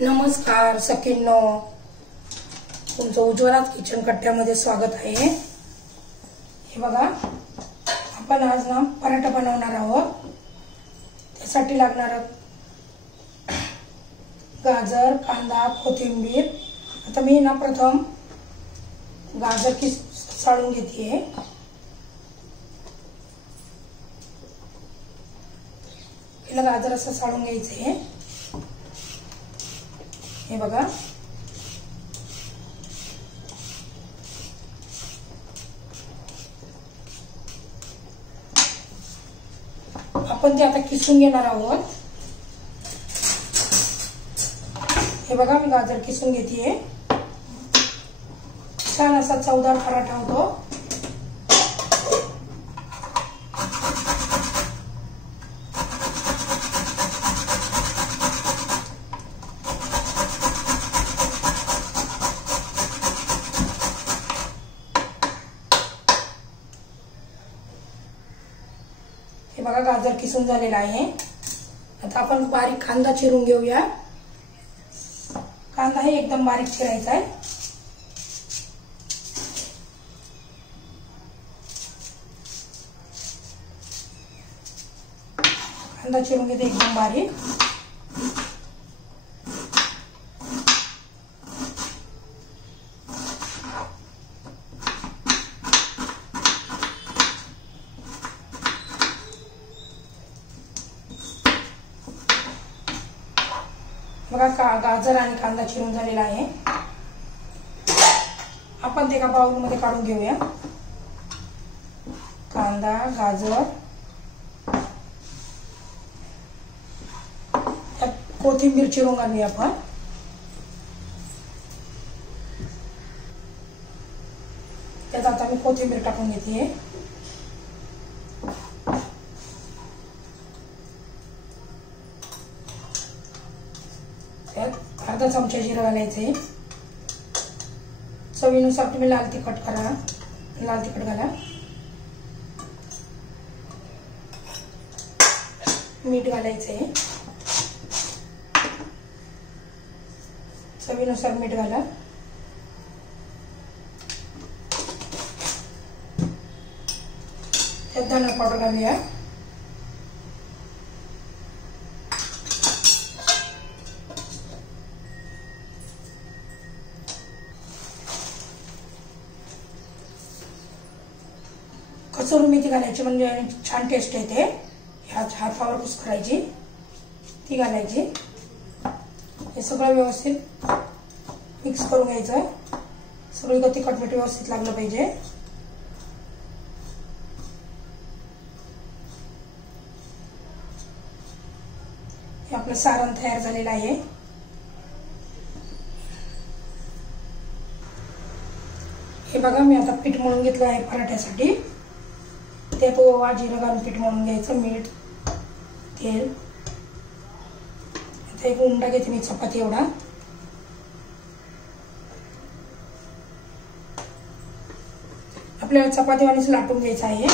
नमस्कार सखींनो, तुमचं उज्ज्वला किचन कट्ट्यामध्ये स्वागत आहे। हे बघा, आपण आज ना पराठा बनवणार आहोत। त्यासाठी लागणार गाजर, कांदा, कोथिंबीर। आता मी ना प्रथम गाजर साळून घेते। पहिलं गाजर असं साळून घ्यायचे। हे बघा, आपण ते आता किसून घेणार आहोत। हे बघा, मी गाजर किसून घेते। छान असा चवदार पराठा होतो। हे बघा, गाजर किसून झालेला आहे। आता आपण बारीक कांदा चिरून घेऊया। कांदा हे एकदम बारीक चिरायचा आहे। कांदा चिरून घेते एकदम बारीक। बघा, गाजर आणि कांदा चिरून झालेला आहे। आपण ते एका बाउल मध्ये काढून घेऊया। कांदा, गाजर, कोथिंबीर चिरून घालूया आपण। त्यात आता मी कोथिंबीर टाकून घेते। अर्धा चमचा जिरं घालायचे। चवीनुसार तुम्ही लाल तिखट घाला। मीठ घालायचे, चवीनुसार मीठ घाला। त्यात धना पावडर घालूया। कसुरी मेथी घालायची, म्हणजे छान टेस्ट येते। हातावर कुस्करायची, ती घालायची। हे सगळं व्यवस्थित मिक्स करून घ्यायचं। सगळं तिखट मीठ व्यवस्थित लागलं पाहिजे। हे आपलं सारण तयार झालेलं आहे। हे बघा, मी आता पीठ मळून घेतलं आहे पराठ्यासाठी। त्यात ओवा, जिरं घालून पीठ मळून घ्यायचं। मीठ, तेल। आता एक उंडा घेते मी चपाती एवढा। आपल्याला चपातीवानीच लाटून घ्यायचं आहे।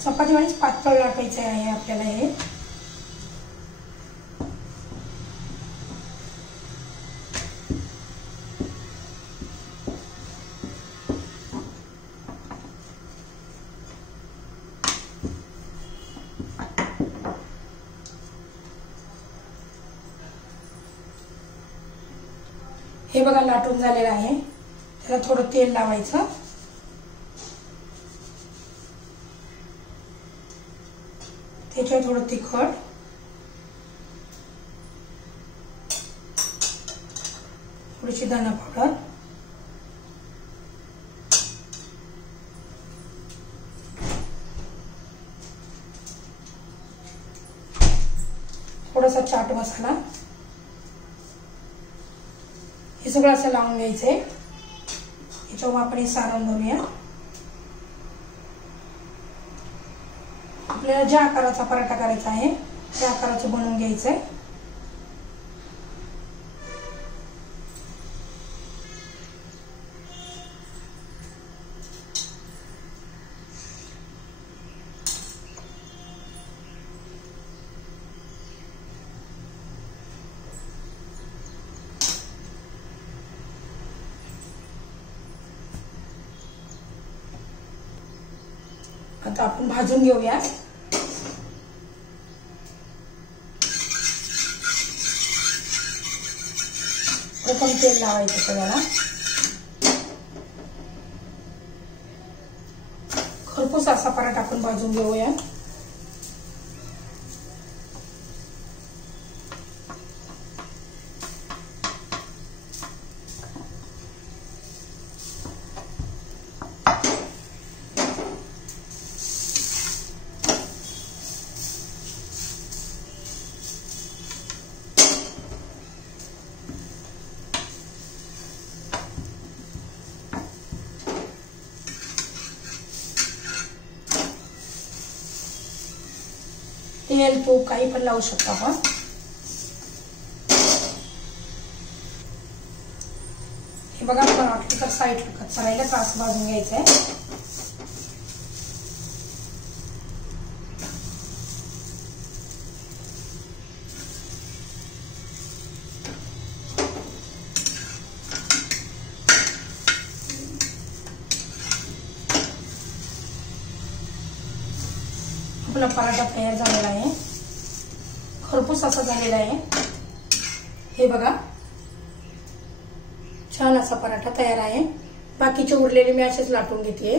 चपातीवानीच पातळ लाटायचं आहे आपल्याला हे। हे बघा, लाटून झालेलं आहे। त्याला थोडं तेल लावायचं। त्याच्यावर थोडं तिखट, थोडीशी धना पावडर, थोडासा चाट मसाला, हे सगळं असं लावून घ्यायचंय। याच्यावर आपण हे सारण भरूया। आपल्याला ज्या आकाराचा पराठा करायचा आहे त्या आकाराचं बनवून घ्यायचंय। आता आपण भाजून घेऊया. प्रथम तेल लावायचं तव्याला. खरपूस असा पराठा आपण भाजून घेऊया. तेल तूप काही पण लावू शकतो आपण. हे बघा आपण वाटलं तर साईडला कच्चा राहिलाच असं भाजून घ्यायचंय. आपला पराठा तयार झालेला आहे. खरपूस असा झालेला आहे. हे बघा छान असा पराठा तयार आहे. बाकीचे उरलेले मी असेच लाटून घेते.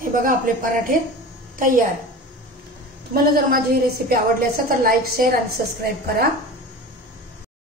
हे बघा आपले पराठे तयार. तुम्हाला जर माझी ही रेसिपी आवडली असेल तर लाईक शेअर आणि सबस्क्राईब करा.